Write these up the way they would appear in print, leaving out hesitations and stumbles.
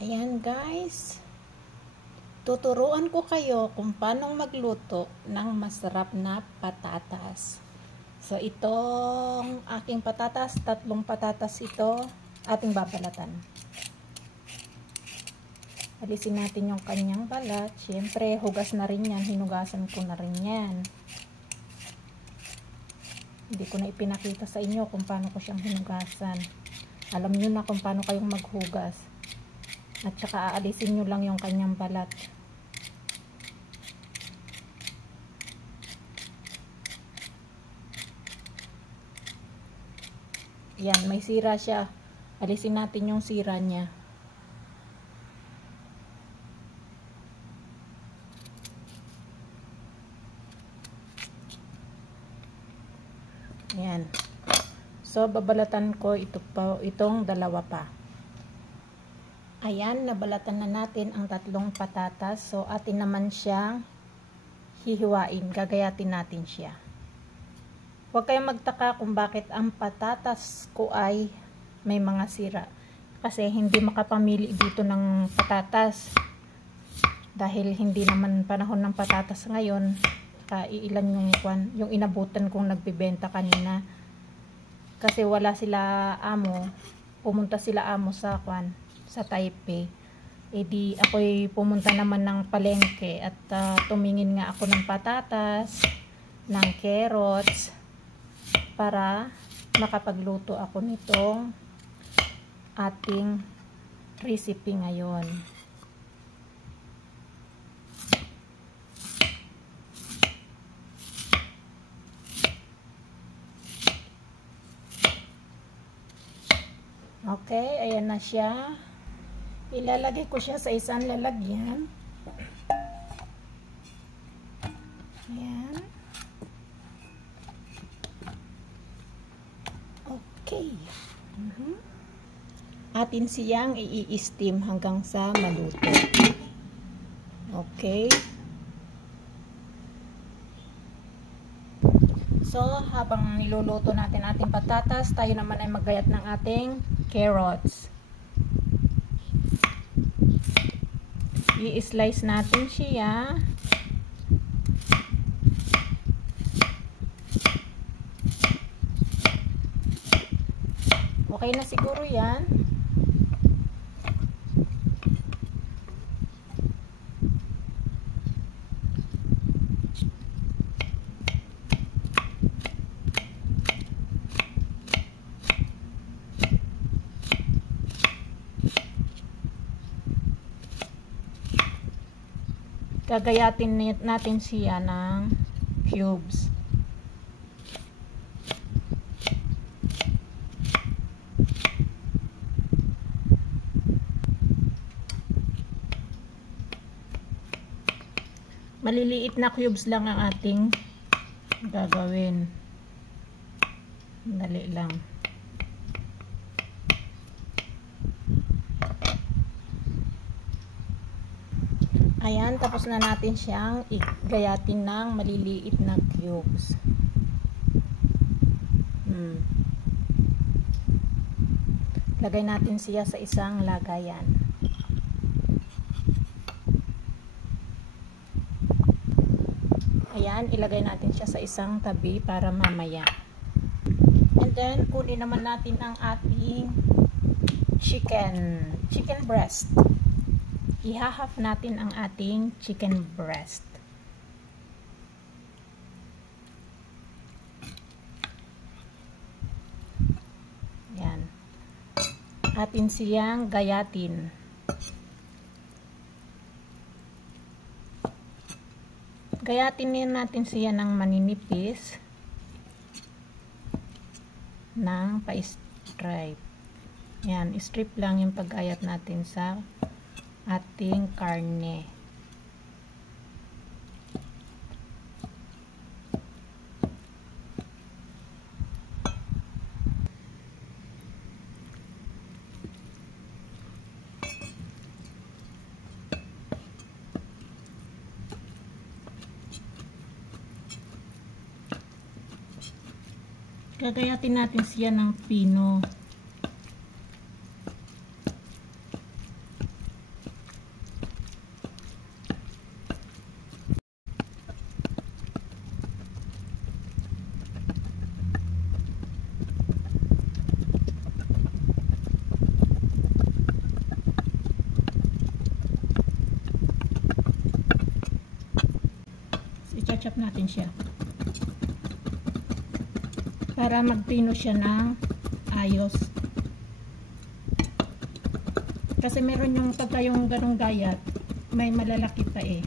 Ayan guys, tuturuan ko kayo kung paano magluto ng masarap na patatas. So itong aking patatas, 3 patatas ito, ating babalatan. Alisin natin yung kanyang balat. Siyempre, hugas na rin yan, hinugasan ko na rin yan. Hindi ko na ipinakita sa inyo kung paano ko siyang hinugasan. Alam nyo na kung paano kayong maghugas. At saka aalisin nyo lang yung kanyang balat. Yan, may sira siya. Alisin natin yung sira niya. Yan. So, babalatan ko itong dalawa pa. Ayan, nabalatan na natin ang 3 patatas. So, atin naman siyang hihiwain. Gagayatin natin siya. Huwag kayong magtaka kung bakit ang patatas ko ay may mga sira. Kasi hindi makapamili dito ng patatas. Dahil hindi naman panahon ng patatas ngayon. Iilan yung inabutan kong nagbibenta kanina. Kasi wala sila amo. Pumunta sila amo sa Taipei. E di ako'y pumunta naman ng palengke at tumingin nga ako ng patatas, ng carrots, para makapagluto ako nitong ating recipe ngayon. Okay, ayan na siya. Ilalagay ko siya sa isang lalagyan. Ayan. Okay. Atin siyang i-steam hanggang sa maluto. Okay. So, habang niluluto natin ating patatas, tayo naman ay maggayat ng ating carrots. I-slice natin siya. Okay na siguro yan. Gagayatin natin siya ng cubes. Maliliit na cubes lang ang ating gagawin. Dali lang. Ayan, tapos na natin siyang igayatin ng maliliit na cubes. Lagay natin siya sa isang lagayan. Ayan, ilagay natin siya sa isang tabi para mamaya. And then, kunin naman natin ang ating chicken breast. I-half natin ang ating chicken breast. Yan. Atin siyang gayatin. Gayatin natin siya ng maninipis ng pa-stripe. Yan, strip lang yung pag-ayat natin sa ating karne. Gagayatin natin siya ng pino. chop natin siya. Para magpino siya ng ayos. Kasi meron yung pagka yung ganong gayat, may malalaki pa eh.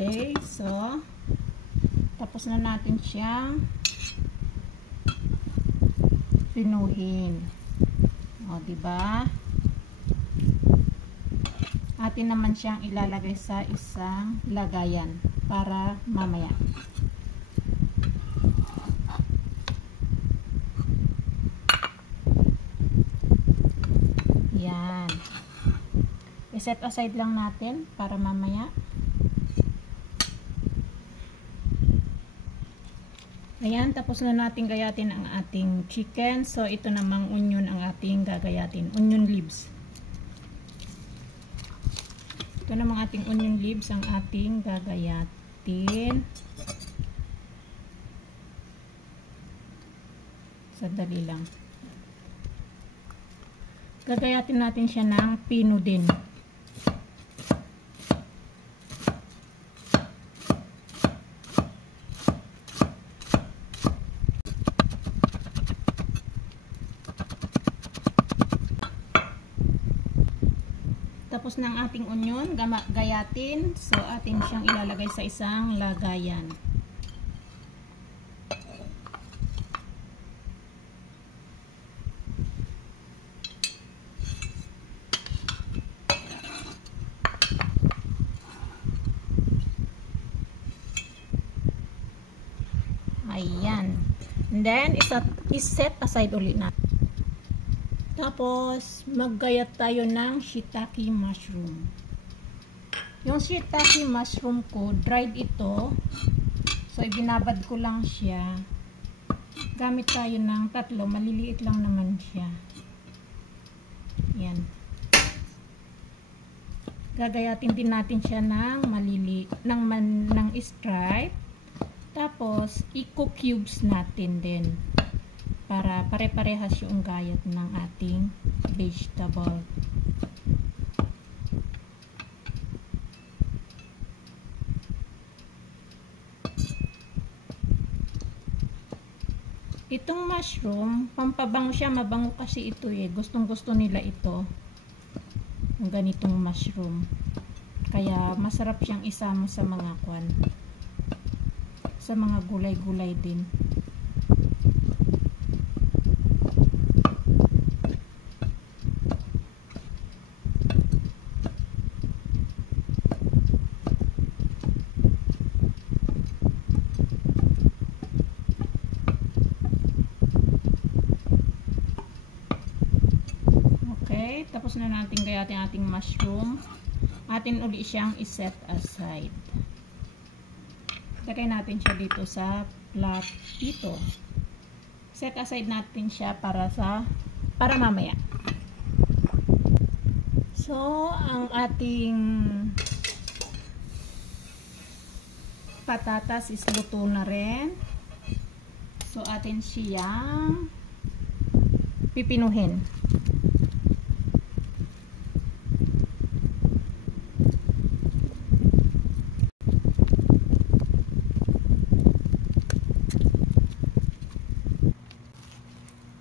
Okay, so tapos na natin siyang pinuhin. O, diba? Atin naman siyang ilalagay sa isang lagayan para mamaya. Yan. I-set aside lang natin para mamaya. Ayan, tapos na natin gayatin ang ating chicken. So, ito namang onion ang ating gagayatin. Onion leaves. Ito namang ating onion leaves ang ating gagayatin. Sadali lang. Gagayatin natin siya ng pino din. Tapos ng ating onion, gayatin. So, atin siyang ilalagay sa isang lagayan. Ayan. And then, iset aside ulit natin. Tapos, maggayat tayo ng shiitake mushroom. Yung shiitake mushroom ko, dried ito. So, ibinabad ko lang siya. Gamit tayo ng 3. Maliliit lang naman siya. Yan. Gagayatin din natin siya ng ng stripe. Tapos, i-cubes natin din. Para pare-parehas yung gayat ng ating vegetable. Itong mushroom, pampabango siya, mabango kasi ito eh. Gustong-gusto nila ito. Yung ganitong mushroom. Kaya masarap siyang isama sa mga sa mga gulay-gulay din. Tapos na natin gayatin ating mushroom. Atin uli siyang iset aside. Lagay natin siya dito sa platito. Set aside natin siya para mamaya. So, ang ating patatas is luto na rin. So, atin siyang pipinuhin.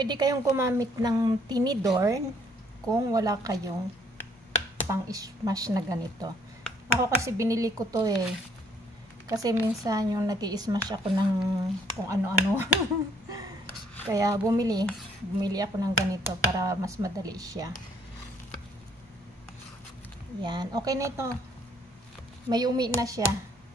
Pwede kayong gumamit ng tinidor kung wala kayong pang-smash na ganito. Ako kasi binili ko to eh. Kasi minsan yung nag-i-smash ako ng kung ano-ano. Kaya bumili ako ng ganito para mas madali siya. Yan. Okay na ito. Mayumi na siya.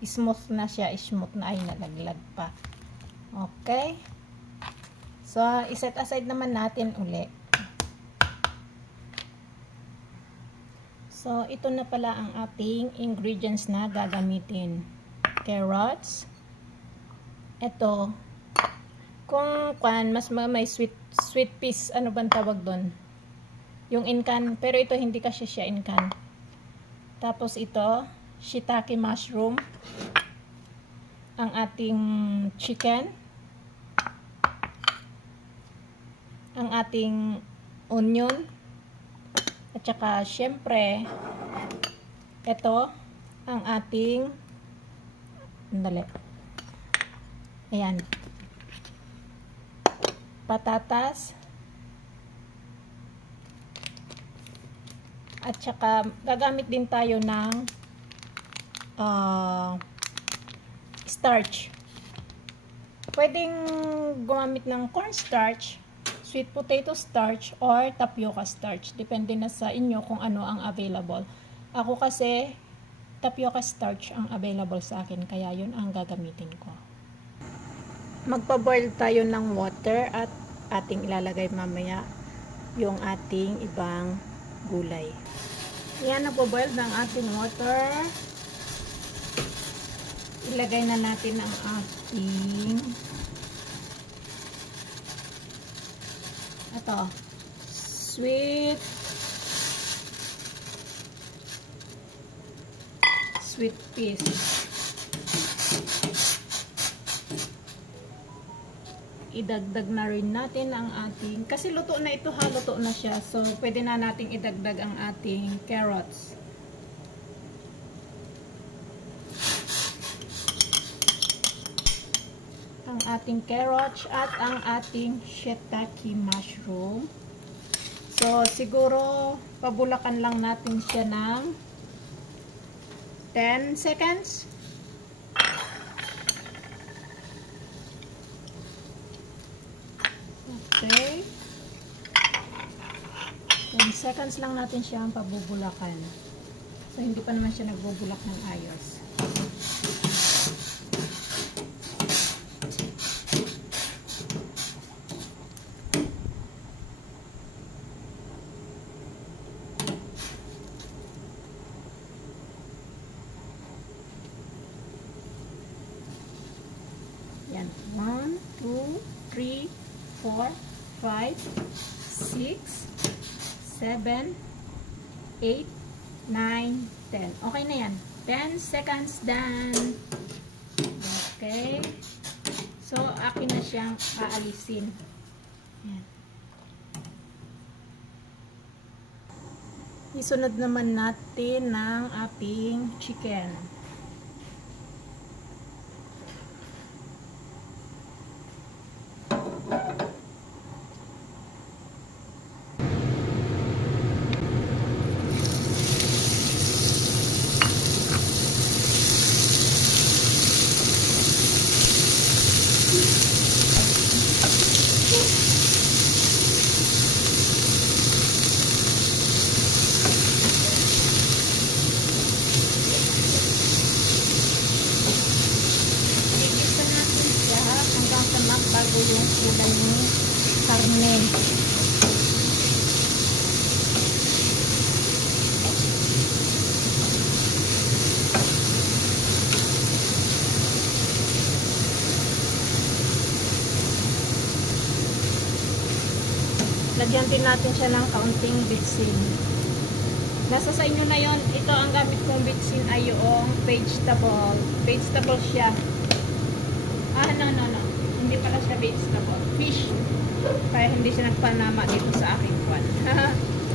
Smooth na siya. Smooth na. Ay, nalaglag pa. Okay. So, iset aside naman natin uli. So, ito na pala ang ating ingredients na gagamitin. Carrots. Ito. Kung mas may sweet peas, ano bang tawag doon? Yung incan. Pero ito, hindi kasi siya incan. Tapos ito, shiitake mushroom. ang ating chicken, ang ating onion, at saka syempre ito ang ating ayan, patatas, at saka gagamit din tayo ng starch. Pwedeng gumamit ng cornstarch, sweet potato starch, or tapioca starch. Depende na sa inyo kung ano ang available. Ako kasi, tapioca starch ang available sa akin, kaya yun ang gagamitin ko. Magpa-boil tayo ng water at ating ilalagay mamaya yung ating ibang gulay. Yan, nagpo-boil ng ating water. Ilagay na natin ang ating sweet peas. Idagdag na rin natin ang ating, kasi luto na ito, luto na siya, so pwede na nating idagdag ang ating carrots. Ang ating carrots at ang ating shiitake mushroom. So siguro pabulakan lang natin siya ng 10 seconds. Okay. 10 seconds lang natin siyang pabubulakan. So hindi pa naman siya nagbubulak ng ayos. Yan. 1, 2, 3, 4, 5, 6, 7, 8, 9, 10. Okay na yan. 10 seconds done. Okay. So, akin na siyang aalisin. Yan. Isunod naman natin ng ating chicken. Bago yung kulay ng karne. Lagyan din natin siya ng kaunting bitsin. Nasa sa inyo na yon. Ito ang gamit kong bitsin ay yung vegetable. Vegetable siya. No. Hindi pala siya vegetable. Fish. Kaya hindi siya nagpanama dito sa aking kwan.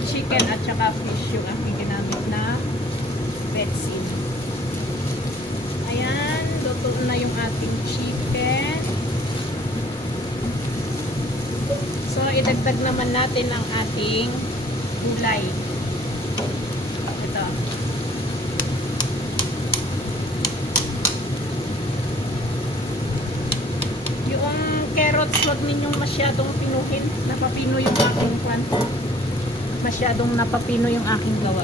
Chicken at saka fish yung aking ginamit na vetsin. Ayan. Luto na yung ating chicken. So, idagdag naman natin ang ating gulay. Ito. Carrots, wag ninyong masyadong pinuhin. Napapino yung aking pan. Masyadong napapino yung aking gawa.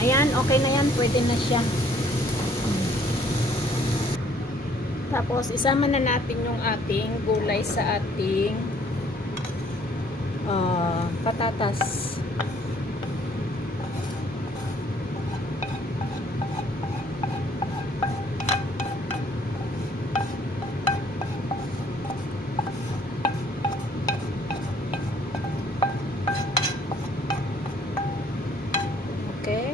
Ayan, okay na yan. Pwede na siya. Tapos, isama na natin yung ating gulay sa ating patatas. Okay.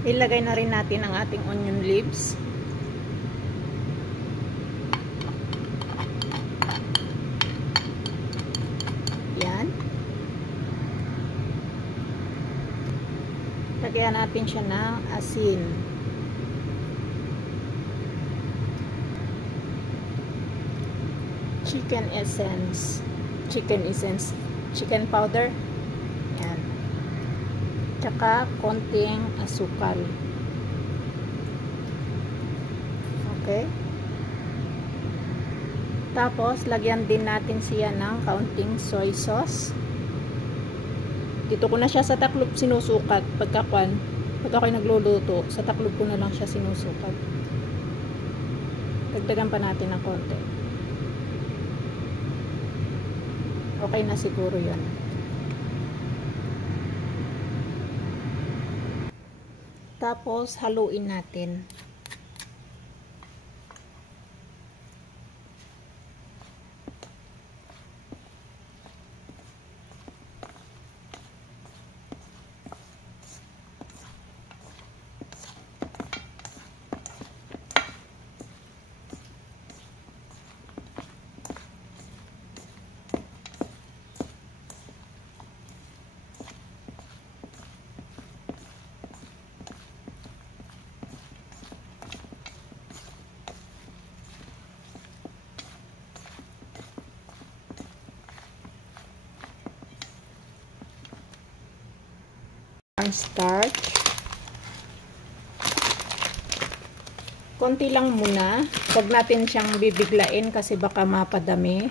Ilagay na rin natin ang ating onion leaves. Yan. Lagyan natin siya ng asin. Chicken essence. Chicken powder. Yan. Tsaka konting asukal. Okay. Tapos, lagyan din natin siya ng kaunting soy sauce. Dito ko na siya sa taklob sinusukat. Pag ako'y nagluluto, sa taklob ko na lang siya sinusukat. Dagdagan pa natin ng konti. Okay na siguro yun. Tapos, haluin natin. Cornstarch. Konti lang muna. Huwag natin siyang bibiglain kasi baka mapadami.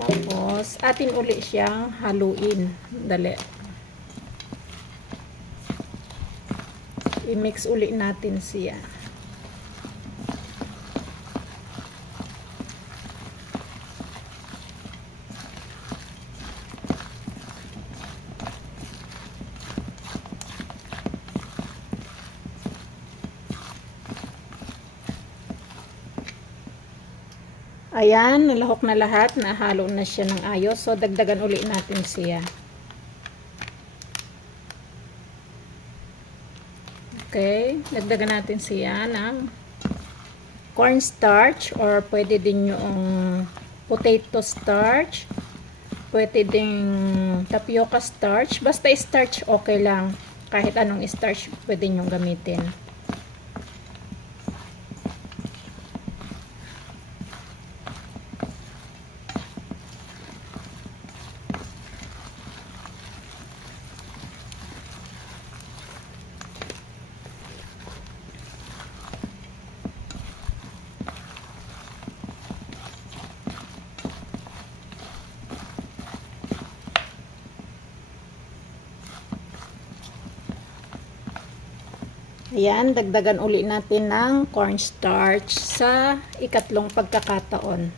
Tapos, atin uli siyang haluin. Dali. I-mix uli natin siya. Ayan, nalahok na lahat, nahalo na siya ng ayos. So, dagdagan uli natin siya. Okay, dagdagan natin siya ng cornstarch or pwede din yung potato starch. Pwede din tapioca starch. Basta starch, okay lang. Kahit anong starch, pwede nyo gamitin. Ayan, dagdagan uli natin ng cornstarch sa ikatlong pagkakataon.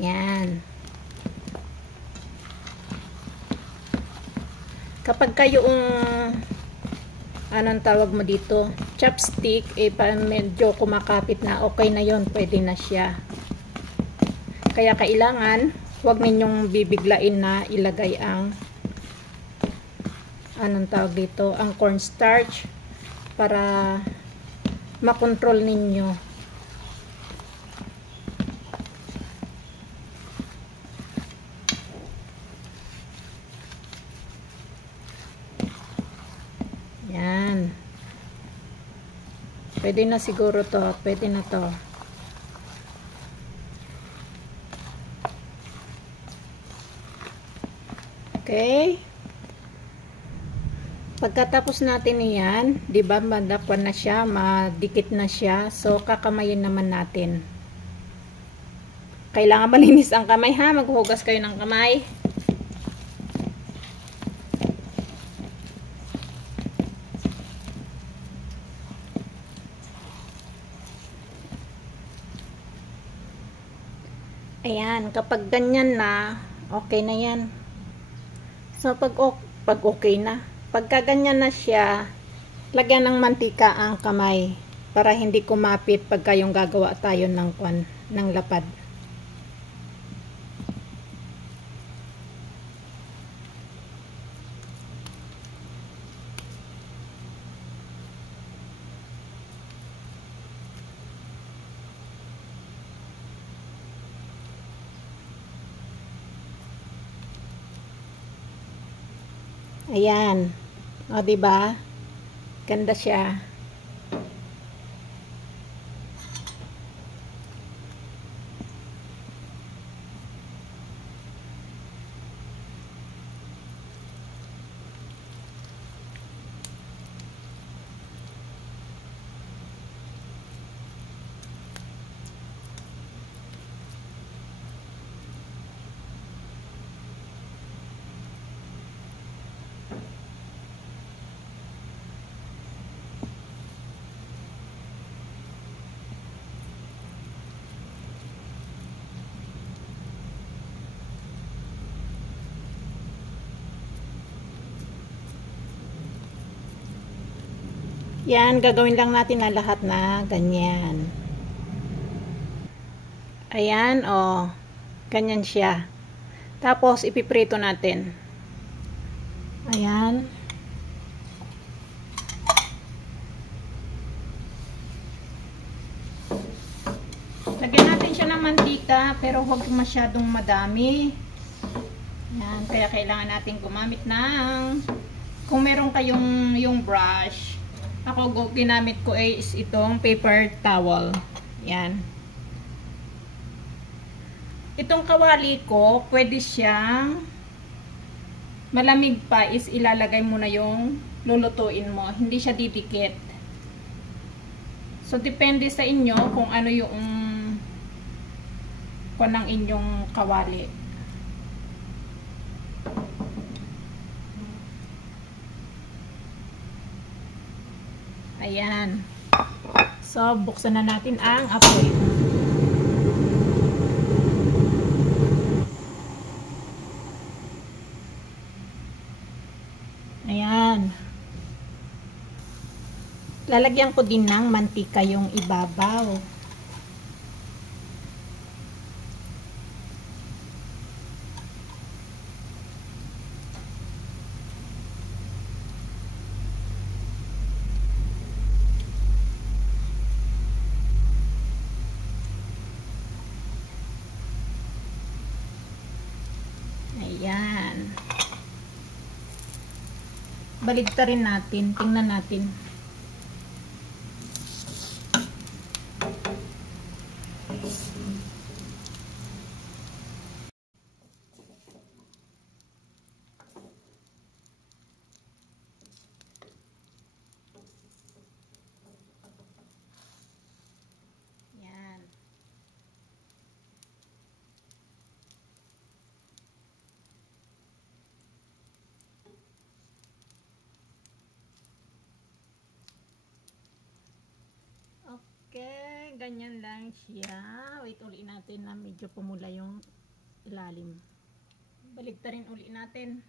Yan. Kapag kayong anong tawag mo dito, chopstick, medyo kumakapit na, okay na yon, pwede na siya. Kaya kailangan, huwag ninyong bibiglain na ilagay ang anong tawag dito, ang cornstarch para makontrol ninyo. Yan. Pwede na siguro to, pwede na to. Okay. Pagkatapos natin iyan, 'di ba, madakwan na siya, madikit na siya. So kakamayin naman natin. Kailangan malinis ang kamay ha. Maghuhugas kayo ng kamay. Ayan, kapag ganyan na, okay na yan. So, pag okay na, pagka ganyan na siya, lagyan ng mantika ang kamay para hindi kumapit pagka yung gagawa tayo ng lapad. Ayan. O, diba? Ganda siya. Yan, gagawin lang natin na lahat na ganyan. Ayan, o. Ganyan siya. Tapos, ipiprito natin. Ayan. Lagyan natin siya ng mantika, pero huwag masyadong madami. Ayan, kaya kailangan natin gumamit ng, kung meron kayong yung brush, ako ginamit ko is itong paper towel. Yan. Itong kawali ko, pwede siyang malamig pa is ilalagay mo na yung lulutuin mo. Hindi siya didikit. So, depende sa inyo kung ano yung kung ng inyong kawali. Ayan. So, buksan na natin ang apoy. Ayan. Lalagyan ko din ng mantika yung ibabaw. Ayan. Baligtarin natin. Tingnan natin. Ayan. Okay, ganyan lang siya. Wait, uli natin na medyo pumula yung ilalim. Baligtarin uli natin.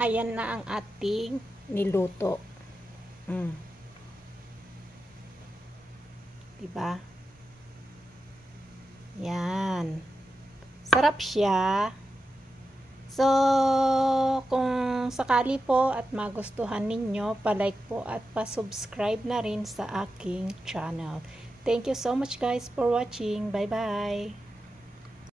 Ayan na ang ating niluto. Diba? Yan. Sarap siya. So, kung sakali po at magustuhan ninyo, pa-like po at pa-subscribe na rin sa aking channel. Thank you so much guys for watching. Bye-bye!